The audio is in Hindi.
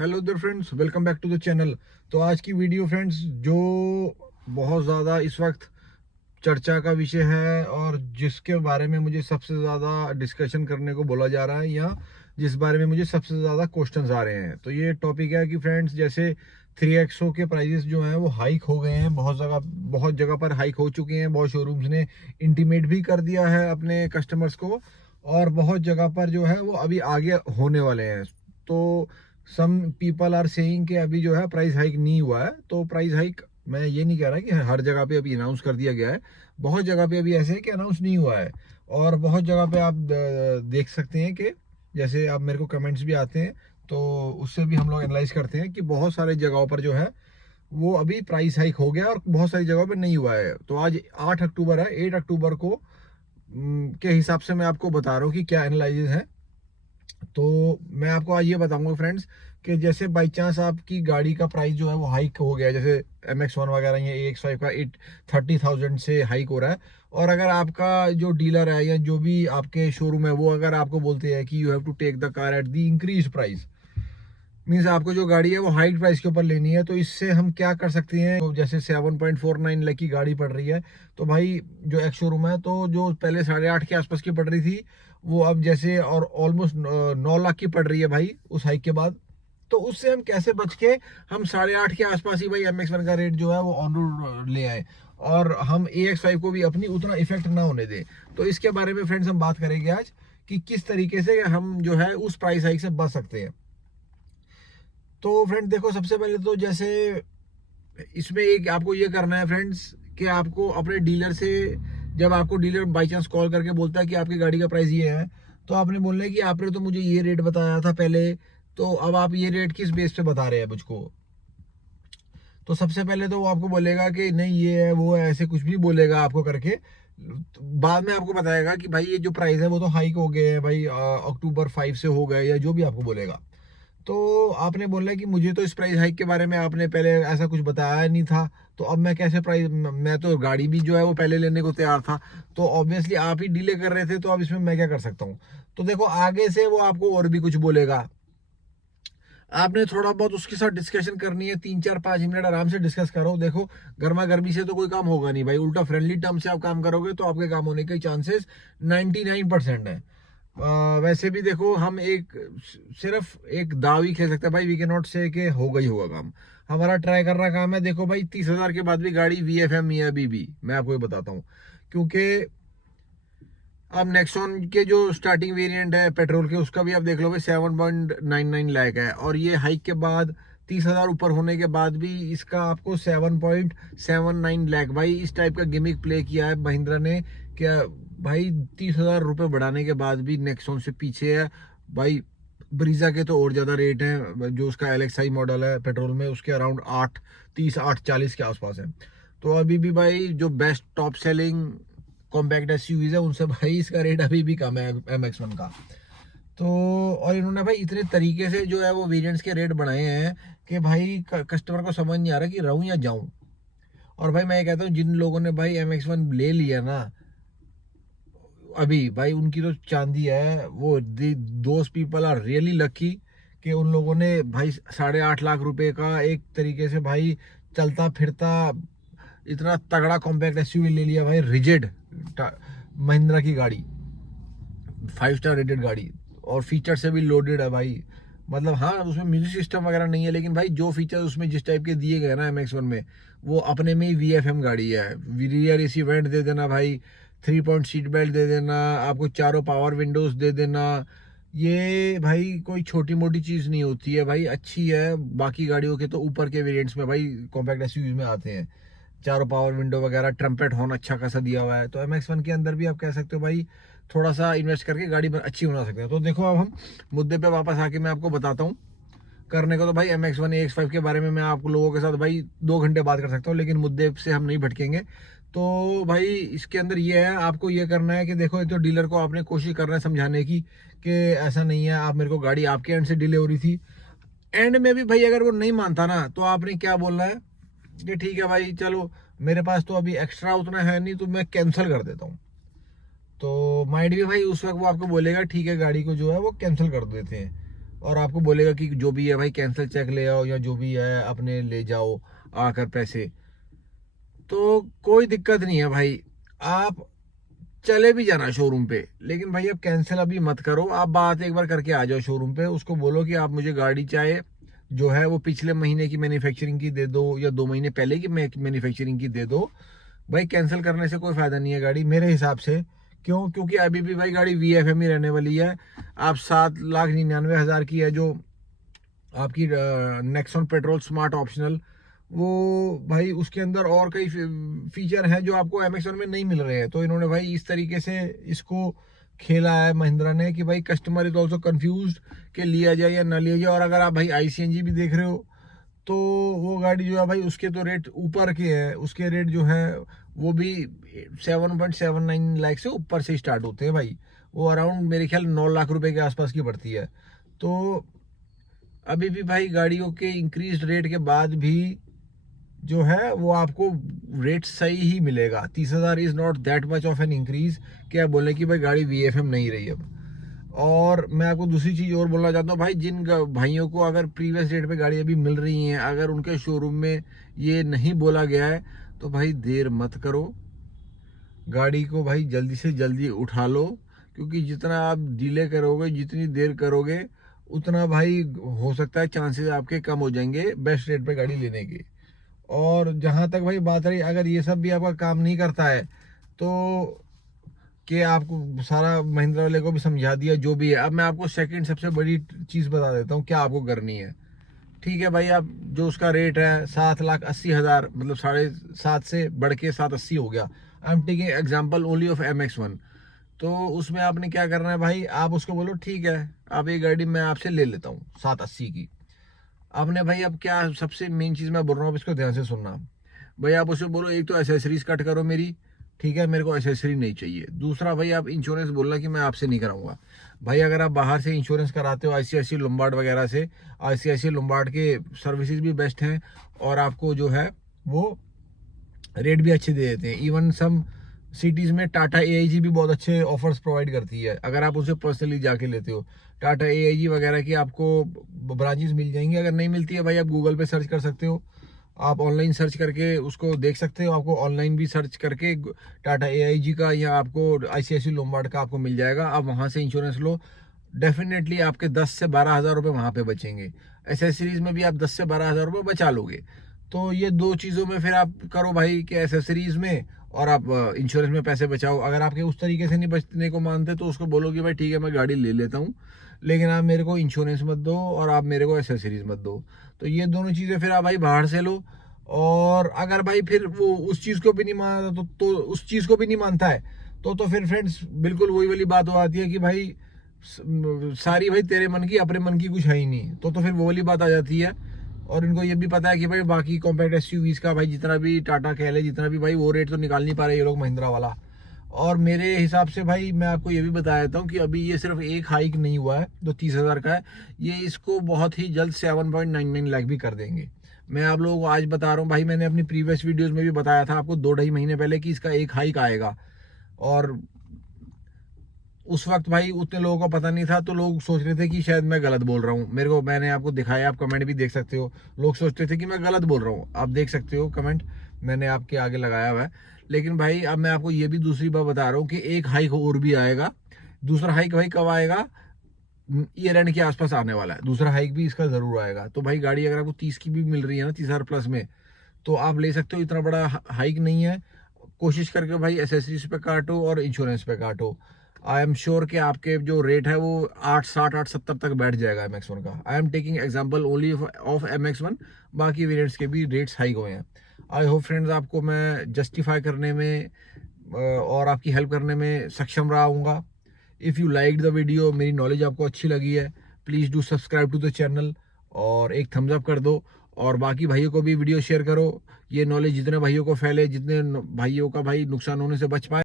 Hello there friends, welcome back to the channel. तो आज की वीडियो फ्रेंड्स जो बहुत ज़्यादा इस वक्त चर्चा का विषय है और जिसके बारे में मुझे सबसे ज़्यादा डिस्कशन करने को बोला जा रहा है या जिस बारे में मुझे सबसे ज़्यादा क्वेश्चंस आ रहे हैं, तो ये टॉपिक है कि फ्रेंड्स जैसे 3XO के प्राइजेस जो हैं वो हाइक हो गए हैं। बहुत जगह पर हाइक हो चुके हैं। बहुत शोरूम्स ने इंटीमेट भी कर दिया है अपने कस्टमर्स को, और बहुत जगह पर जो है वो अभी आगे होने वाले हैं। तो सम पीपल आर सेइंग कि अभी जो है प्राइस हाइक नहीं हुआ है। तो प्राइस हाइक मैं ये नहीं कह रहा कि हर जगह पे अभी अनाउंस कर दिया गया है। बहुत जगह पे अभी ऐसे है कि अनाउंस नहीं हुआ है, और बहुत जगह पे आप देख सकते हैं कि जैसे आप मेरे को कमेंट्स भी आते हैं तो उससे भी हम लोग एनालाइज करते हैं कि बहुत सारे जगहों पर जो है वो अभी प्राइस हाइक हो गया और बहुत सारी जगहों पर नहीं हुआ है। तो आज 8 अक्टूबर है, 8 अक्टूबर को के हिसाब से मैं आपको बता रहा हूँ कि क्या एनालिसिस है। तो मैं आपको आज ये बताऊंगा फ्रेंड्स कि जैसे बाई चांस आपकी गाड़ी का प्राइस जो है वो हाइक हो गया, जैसे MX1 वगैरह या AX5 का 30,000 से हाइक हो रहा है, और अगर आपका जो डीलर है या जो भी आपके शोरूम है वो अगर आपको बोलते हैं कि you have to take the car at the increase price, means आपको जो गाड़ी है वो हाइक प्राइस के ऊपर लेनी है, तो इससे हम क्या कर सकते हैं। तो जैसे 7.49 लाख की गाड़ी पड़ रही है, तो भाई जो एक शोरूम है तो जो पहले 8.5 के आसपास की पड़ रही थी वो अब जैसे और ऑलमोस्ट 9 लाख की पड़ रही है भाई उस हाइक के बाद। तो उससे हम कैसे बच के हम 8.5 के आसपास ही भाई MX1 का रेट जो है वो ऑन रोड ले आए, और हम AX5 को भी अपनी उतना इफेक्ट ना होने दें। तो इसके बारे में फ्रेंड्स हम बात करेंगे आज कि किस तरीके से हम जो है उस प्राइस हाइक से बच सकते हैं। तो फ्रेंड देखो, सबसे पहले तो जैसे इसमें एक आपको ये करना है फ्रेंड्स कि आपको अपने डीलर से, जब आपको डीलर बाई चांस कॉल करके बोलता है कि आपकी गाड़ी का प्राइस ये है, तो आपने बोलना है कि आपने तो मुझे ये रेट बताया था पहले, तो अब आप ये रेट किस बेस पे बता रहे हैं मुझको। तो सबसे पहले तो वो आपको बोलेगा कि नहीं ये है वो है, ऐसे कुछ भी बोलेगा आपको करके। तो बाद में आपको बताएगा कि भाई ये जो प्राइस है वो तो हाइक हो गए हैं भाई, अक्टूबर 5 से हो गए, या जो भी आपको बोलेगा। तो आपने बोलना है कि मुझे तो इस प्राइस हाइक के बारे में आपने पहले ऐसा कुछ बताया नहीं था, तो अब मैं कैसे प्राइस, मैं तो गाड़ी भी जो है वो पहले लेने को तैयार था, तो ऑब्वियसली आप ही डिले कर रहे थे, तो अब इसमें मैं क्या कर सकता हूँ। तो देखो आगे से वो आपको और भी कुछ बोलेगा, आपने थोड़ा बहुत उसके साथ डिस्कशन करनी है। 3-4-5 मिनट आराम से डिस्कस करो। देखो गर्मा गर्मी से तो कोई काम होगा नहीं भाई, उल्टा फ्रेंडली टर्म से आप काम करोगे तो आपके काम होने के चांसेस 99% है। वैसे भी देखो हम सिर्फ एक दाव ही खेल सकते हैं भाई, वी कैन नॉट से कि होगा ही होगा काम। हमारा ट्राई कर रहा काम है। देखो भाई 30,000 के बाद भी गाड़ी VFM है अभी भी, मैं आपको ये बताता हूँ, क्योंकि अब नेक्सॉन के जो स्टार्टिंग वेरिएंट है पेट्रोल के, उसका भी आप देख लो भाई 7.99 लाख है, और ये हाइक के बाद 30,000 ऊपर होने के बाद भी इसका आपको 7.79 लाख भाई इस टाइप का गिमिक प्ले किया है महिंद्रा ने। क्या भाई 30,000 रुपये बढ़ाने के बाद भी नेक्सॉन से पीछे है भाई। ब्रीजा के तो और ज्यादा रेट है, जो उसका LXI मॉडल है पेट्रोल में उसके अराउंड 8:30 8:40 के आसपास है। तो अभी भी भाई जो best top selling compact SUVs है उनसे भाई इसका रेट अभी भी कम है MX1 का। तो और इन्होंने भाई इतने तरीके से जो है वो वेरिएंट्स के रेट बढ़ाए हैं कि भाई कस्टमर को समझ नहीं आ रहा कि रहूं या जाऊं। और भाई मैं ये कहता हूँ जिन लोगों ने भाई MX1 ले लिया ना अभी भाई, उनकी तो चांदी है वो। Those people are really lucky कि उन लोगों ने भाई 8.5 लाख रुपए का एक तरीके से भाई चलता फिरता इतना तगड़ा कॉम्पैक्ट SUV ले लिया भाई, रिजिड महिंद्रा की गाड़ी, 5 स्टार रेटेड गाड़ी, और फीचर से भी लोडेड है भाई। मतलब हाँ उसमें म्यूजिक सिस्टम वगैरह नहीं है, लेकिन भाई जो फीचर उसमें जिस टाइप के दिए गए ना MX1 में, वो अपने में ही VFM गाड़ी है। रियर AC वेंट दे देना भाई, 3 पॉइंट सीट बेल्ट दे देना, आपको चारों पावर विंडोज दे देना। ये भाई कोई छोटी मोटी चीज नहीं होती है भाई, अच्छी है। बाकी गाड़ियों के तो ऊपर के वेरिएंट्स में भाई कॉम्पैक्ट SUV में आते हैं चारों पावर विंडो वगैरह, ट्रम्पेट हॉर्न अच्छा खासा दिया हुआ है। तो MX1 के अंदर भी आप कह सकते हो भाई थोड़ा सा इन्वेस्ट करके गाड़ी अच्छी बना सकते हैं। तो देखो अब हम मुद्दे पे वापस आके मैं आपको बताता हूँ। करने को तो भाई MX1 AX5 के बारे में मैं आप लोगों के साथ भाई 2 घंटे बात कर सकता हूँ, लेकिन मुद्दे से हम नहीं भटकेंगे। तो भाई इसके अंदर ये है, आपको ये करना है कि देखो एक तो डीलर को आपने कोशिश करना है समझाने की कि ऐसा नहीं है, आप मेरे को गाड़ी आपके एंड से डिले हो रही थी। एंड में भी भाई अगर वो नहीं मानता ना, तो आपने क्या बोलना है कि ठीक है भाई चलो मेरे पास तो अभी एक्स्ट्रा उतना है नहीं, तो मैं कैंसिल कर देता हूँ। तो माइंड भी भाई उस वक्त वो आपको बोलेगा ठीक है गाड़ी को जो है वो कैंसिल कर देते हैं। और आपको बोलेगा कि जो भी है भाई कैंसिल चेक ले आओ या जो भी है अपने ले जाओ आकर पैसे। तो कोई दिक्कत नहीं है भाई, आप चले भी जाना शोरूम पे, लेकिन भाई अब कैंसिल अभी मत करो। आप बात एक बार करके आ जाओ शोरूम पे, उसको बोलो कि आप मुझे गाड़ी चाहे जो है वो पिछले महीने की मैन्युफैक्चरिंग की दे दो या 2 महीने पहले की मैन्युफैक्चरिंग की दे दो। भाई कैंसिल करने से कोई फायदा नहीं है गाड़ी मेरे हिसाब से। क्यों? क्योंकि अभी भी भाई गाड़ी VFM ही रहने वाली है। आप 7,99,000 की है जो आपकी नेक्सॉन पेट्रोल स्मार्ट ऑप्शनल, वो भाई उसके अंदर और कई फीचर हैं जो आपको MX1 में नहीं मिल रहे हैं। तो इन्होंने भाई इस तरीके से इसको खेला है महिंद्रा ने कि भाई कस्टमर इज ऑल्सो कन्फ्यूज कि लिया जाए या ना लिया जाए। और अगर आप भाई ICNG भी देख रहे हो तो वो गाड़ी जो है भाई उसके तो रेट ऊपर के हैं, उसके रेट जो है वो भी 7.79 लाख से ऊपर से स्टार्ट होते हैं भाई। वो अराउंड मेरे ख्याल 9 लाख रुपए के आसपास की पड़ती है। तो अभी भी भाई गाड़ियों के इंक्रीज रेट के बाद भी जो है वो आपको रेट सही ही मिलेगा। 30,000 is not that much of an increase कि आप बोले कि भाई गाड़ी VFM नहीं रही अब। और मैं आपको दूसरी चीज और बोलना चाहता हूँ भाई, जिन भाइयों को अगर प्रीवियस रेट पे गाड़ी अभी मिल रही हैं, अगर उनके शोरूम में ये नहीं बोला गया है तो भाई देर मत करो, गाड़ी को भाई जल्दी से जल्दी उठा लो। क्योंकि जितना आप डिले करोगे, जितनी देर करोगे, उतना भाई हो सकता है चांसेस आपके कम हो जाएंगे बेस्ट रेट पे गाड़ी लेने के। और जहां तक भाई बात रही, अगर ये सब भी आपका काम नहीं करता है तो कि आपको सारा महिंद्रा वाले को भी समझा दिया जो भी है। अब मैं आपको सेकंड सबसे बड़ी चीज बता देता हूँ क्या आपको करनी है। ठीक है भाई, आप जो उसका रेट है 7,80,000, मतलब 7.5 से बढ़ के 780 हो गया। I am taking example only of MX1। तो उसमें आपने क्या करना है भाई, आप उसको बोलो ठीक है अब ये गाड़ी मैं आपसे ले लेता हूँ 780 की। आपने भाई अब क्या सबसे मेन चीज मैं बोल रहा हूँ, इसको ध्यान से सुनना भाई। आप उसे बोलो एक तो एसेसरीज कट करो मेरी, ठीक है, मेरे को एसेसरी नहीं चाहिए। दूसरा भाई आप इंश्योरेंस बोलना कि मैं आपसे नहीं कराऊंगा। भाई अगर आप बाहर से इंश्योरेंस कराते हो ICICI लोम्बार्ड वगैरह से, ICICI लोम्बार्ड के सर्विसेज भी बेस्ट हैं और आपको जो है वो रेट भी अच्छे दे देते हैं। इवन सम सिटीज में टाटा AIG भी बहुत अच्छे ऑफर्स प्रोवाइड करती है अगर आप उसे पर्सनली जाके लेते हो। टाटा AIG वगैरह की आपको ब्रांचेस मिल जाएंगी। अगर नहीं मिलती है भाई आप गूगल पे सर्च कर सकते हो, आप ऑनलाइन सर्च करके उसको देख सकते हो। आपको ऑनलाइन भी सर्च करके टाटा AIG का या आपको ICICI लोम्बार्ड का आपको मिल जाएगा। आप वहां से इंश्योरेंस लो, डेफिनेटली आपके 10 से 12 हज़ार रुपये वहां पे बचेंगे। एसेसरीज में भी आप 10 से 12 हज़ार रुपये बचा लोगे। तो ये दो चीज़ों में फिर आप करो भाई कि एसेसरीज में और आप इंश्योरेंस में पैसे बचाओ। अगर आपके उस तरीके से नहीं बचने को मानते तो उसको बोलो कि भाई ठीक है मैं गाड़ी ले लेता हूँ, लेकिन आप मेरे को इंश्योरेंस मत दो और आप मेरे को एसेसरीज मत दो। तो ये दोनों चीज़ें फिर आप भाई बाहर से लो। और अगर भाई फिर वो उस चीज़ को भी नहीं मानता तो उस चीज़ को भी नहीं मानता है तो फिर फ्रेंड्स बिल्कुल वही वाली बात हो आती है कि भाई सारी भाई तेरे मन की अपने मन की कुछ है ही नहीं। तो फिर वो वाली बात आ जाती है। और इनको ये भी पता है कि भाई बाकी कॉम्पैक्ट SUVs का भाई जितना भी टाटा कह ले, जितना भी भाई वो रेट तो निकाल नहीं पा रहे ये लोग महिंद्रा वाला। और मेरे हिसाब से भाई मैं आपको ये भी बता देता हूँ कि अभी ये सिर्फ एक हाइक नहीं हुआ है जो 30,000 का है, ये इसको बहुत ही जल्द 7.99 लाख भी कर देंगे। मैं आप लोगों को आज बता रहा हूँ भाई, मैंने अपनी प्रीवियस वीडियोस में भी बताया था आपको 2-2.5 महीने पहले कि इसका एक हाइक आएगा। और उस वक्त भाई उतने लोगों को पता नहीं था तो लोग सोच रहे थे कि शायद मैं गलत बोल रहा हूँ। मैंने आपको दिखाया, आप कमेंट भी देख सकते हो, लोग सोचते थे कि मैं गलत बोल रहा हूँ। आप देख सकते हो कमेंट मैंने आपके आगे लगाया हुआ है। लेकिन भाई अब मैं आपको ये भी दूसरी बात बता रहा हूँ कि एक हाइक और भी आएगा। दूसरा हाइक भाई कब आएगा? ईयर एंड के आसपास आने वाला है। दूसरा हाइक भी इसका जरूर आएगा। तो भाई गाड़ी अगर आपको 30 की भी मिल रही है ना, 30,000 प्लस में, तो आप ले सकते हो। इतना बड़ा हाइक नहीं है। कोशिश करके भाई एसेसरीज पे काटो और इंश्योरेंस पे काटो। आई एम श्योर कि आपके जो रेट है वो 860 870 तक बैठ जाएगा MX1 का। I am taking example only of MX1, बाकी वेरिएंट्स के भी रेट्स हाई हुए हैं। आई होप फ्रेंड्स आपको मैं जस्टिफाई करने में और आपकी हेल्प करने में सक्षम रहा हूँगा। If you like the video, मेरी नॉलेज आपको अच्छी लगी है, please do subscribe to the channel और एक थम्स अप कर दो। और बाकी भाइयों को भी वीडियो शेयर करो। ये नॉलेज जितने भाइयों को फैले, जितने भाइयों का भाई नुकसान होने से बच पाए।